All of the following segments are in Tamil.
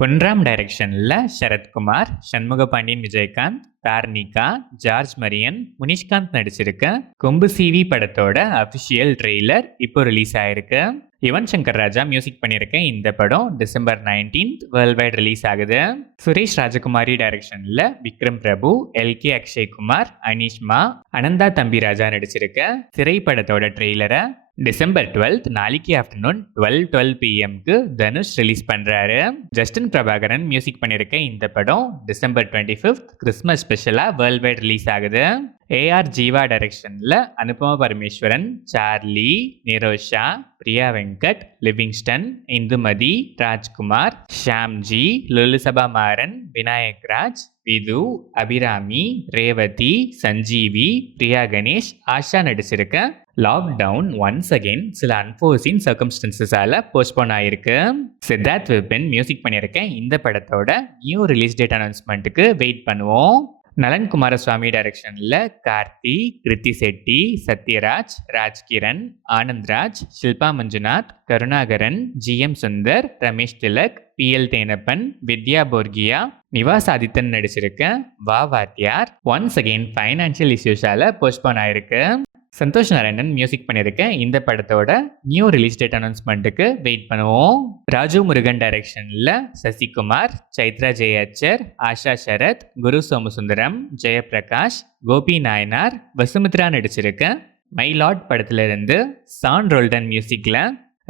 பொன்ராம் டைரக்ஷன்ல சரத்குமார், சண்முகபாண்டியன், விஜயகாந்த், தார்னிகா, ஜார்ஜ் மரியன், முனிஷ்காந்த் நடிச்சிருக்க கொம்பு சிவி படத்தோட அபிஷியல் ட்ரெய்லர் இப்போ ரிலீஸ் ஆயிருக்கு. யுவன் சங்கர் ராஜா மியூசிக் பண்ணியிருக்க இந்த படம் டிசம்பர் 19 வேர்ல்ட் வைட் ரிலீஸ் ஆகுது. சுரேஷ் ராஜகுமாரி டைரக்ஷன்ல விக்ரம் பிரபு, எல்கே அக்ஷய்குமார், அனீஷ்மா, அனந்தா தம்பி ராஜா நடிச்சிருக்க திரைப்படத்தோட ட்ரெய்லரை டிசம்பர் 12 நாளைக்கு ஆஃப்டர்நூன் 12:12 பிஎம்க்கு தனுஷ் ரிலீஸ் பண்றாரு. ஜஸ்டின் பிரபாகரன் மியூசிக் பண்ணியிருக்க இந்த படம் டிசம்பர் 25 கிறிஸ்மஸ் ஸ்பெஷலா வேர்ல்ட் வைட் ரிலீஸ் ஆகுது. ஏஆர் ஜீவா டைரக்ஷன்ல அனுபமா பரமேஸ்வரன், சார்லி, நிரோஷா, பிரியா வெங்கட், லிவிங்ஸ்டன், இந்துமதி, ராஜ்குமார், ஷாம்ஜி, லுலுசபா மாறன், விநாயக் ராஜ், விது, அபிராமி, ரேவதி, சஞ்சீவி, பிரியா கணேஷ், ஆஷா நடிச்சிருக்க லாக்டவுன் ஒன்ஸ் அகெயின் சில அன்ஃபோர்சின் சர்க்கம்ஸ்டன்சஸால போஸ்ட்போன் ஆயிருக்கு. சித்தார்த் விபின் மியூசிக் பண்ணியிருக்க இந்த படத்தோட நியூ ரிலீஸ் டேட் அனௌன்ஸ்மெண்ட்டுக்கு வெயிட் பண்ணுவோம். நலன் குமாரசுவாமி டைரக்ஷன்ல கார்த்தி, கிருத்தி செட்டி, சத்யராஜ், ராஜ்கிரண், ஆனந்த்ராஜ், ஷில்பா மஞ்சுநாத், கருணாகரன், ஜிஎம் சுந்தர், ரமேஷ் திலக், பிஎல் தேனப்பன், வித்யா போர்கியா, நிவாஸ் ஆதித்தன் நடிச்சிருக்க வா வாத்தியார் ஒன்ஸ் அகெயின் ஃபைனான்சியல் இஷ்யூஸால போஸ்ட்போன் ஆயிருக்கு. சந்தோஷ் நாராயணன் மியூசிக் பண்ணியிருக்க இந்த படத்தோட நியூ ரிலீஸ் டேட் அனௌன்ஸ்மெண்ட்டுக்கு வெயிட் பண்ணுவோம். ராஜு முருகன் டைரக்ஷன்ல சசிகுமார், சைத்ரா ஜெயச்சர், ஆஷா சரத், குரு சோமசுந்தரம், ஜெயபிரகாஷ், கோபி நாயனார், வசுமித்ரா நடிச்சிருக்க மை லார்ட் படத்துல இருந்து சான் ரோல்டன் மியூசிக்ல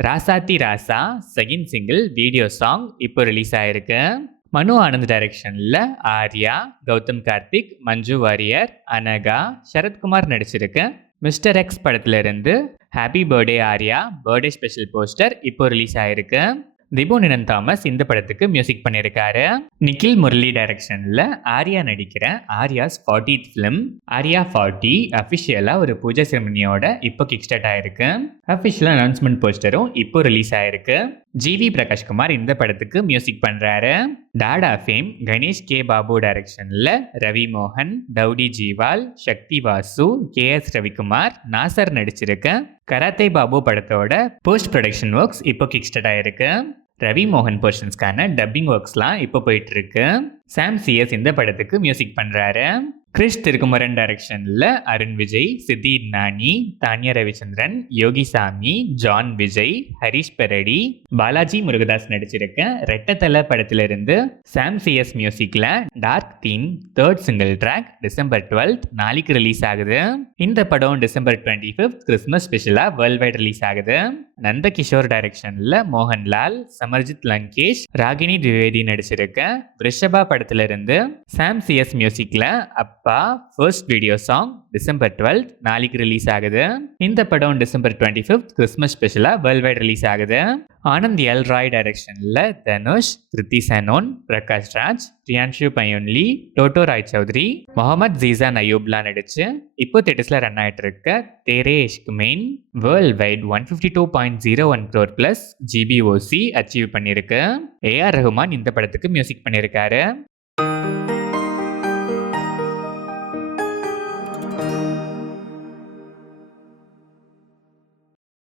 Rasathi Rasa second single video song இப்போ ரிலீஸ் ஆயிருக்கு. மனு ஆனந்த் டைரக்ஷன்ல ஆர்யா, கௌதம் கார்த்திக், மஞ்சு வாரியர், அனகா, சரத்குமார் நடிச்சிருக்க மிஸ்டர் எக்ஸ் படத்துல இருந்து happy birthday Arya birthday special poster இப்போ ரிலீஸ் ஆயிருக்கு. திபு நினன் தாமஸ் இந்த படத்துக்கு மியூசிக் பண்ணியிருக்காரு. நிக்கில் முரளி டைரக்ஷன்ல ஆர்யா நடிக்கிற ஆர்யாஸ் 40th ஃபிலிம் ஆர்யா 40 அஃபிஷியலா ஒரு பூஜை செரமனியோட இப்போ கிக் ஸ்டார்ட் ஆயிருக்கு. அஃபிஷியல் அனௌன்ஸ்மெண்ட் போஸ்டரும் இப்போ ரிலீஸ் ஆயிருக்கு. ஜிவி பிரகாஷ்குமார் இந்த படத்துக்கு மியூசிக் பண்றாரு. டாடா ஃபேம் கணேஷ் கே பாபு டைரக்ஷன்ல ரவி மோகன், டவுடி ஜீவால், சக்தி வாசு, KS ரவிக்குமார், நாசர் நடிச்சிருக்க கராத்தே பாபு படத்தோட போஸ்ட் ப்ரொடக்ஷன் ஒர்க்ஸ் இப்போ கிக் ஸ்டார்ட் ஆயிருக்கு. ரவி மோகன் போர்ஷன்ஸ்க்கான டப்பிங் ஒர்க்ஸ்லாம் இப்போ போயிட்டு இருக்கு. சாம் சிஎஸ் இந்த படத்துக்கு மியூசிக் பண்றாரு. கிறிஷ் திருக்குமரன் டைரக்ஷன்ல அருண் விஜய், சித்தி நானி, தானியா ரவிச்சந்திரன், யோகி சாமி, ஜான் விஜய், ஹரிஷ் பெரடி, பாலாஜி முருகதாஸ் நடிச்சிருக்க ரெட்டத்தல படத்திலிருந்து சாம் சிஎஸ் மியூசிக்ல dark theme third single track December 12 நாளைக்கு ரிலீஸ் ஆகுது. இந்த படம் டிசம்பர் 25 கிறிஸ்மஸ் ஸ்பெஷலா வேர்ல்ட் வைட் ரிலீஸ் ஆகுது. நந்தகிஷோர் டைரக்ஷன்ல மோகன்லால், சமர்ஜித் லங்கேஷ், ராகினி திவேதி நடிச்சிருக்க ரிஷபா படத்திலிருந்து சாம் சிஎஸ் மியூசிக்ல அப்பா ஃபர்ஸ்ட் வீடியோ சாங் டிசம்பர் 12 நாளைக்கு ரிலீஸ் ஆகுது. இந்த படம் டிசம்பர் 25 கிறிஸ்மஸ் ஸ்பெஷலா வேர்ல்ட் வைட் ரிலீஸ் ஆகுது. ஆனந்த் எல் ராய் டைரக்ஷன்ல தனுஷ், கிருத்தி சனோன், பிரகாஷ் ராஜ், பிரியான்ஷு பயோன்லி, டோட்டோ ராய் சௌத்ரி, முகமது ஜீசான் அயூப்லா நடிச்சு இப்போ தியேட்டர்ஸ்ல ரன் ஆயிட்டு இருக்க Tere Ishk Mein world wide 152.01 crore plus GBOC achieve பண்ணியிருக்கு. AR ரஹ்மான் இந்த படத்துக்கு மியூசிக் பண்ணியிருக்காரு.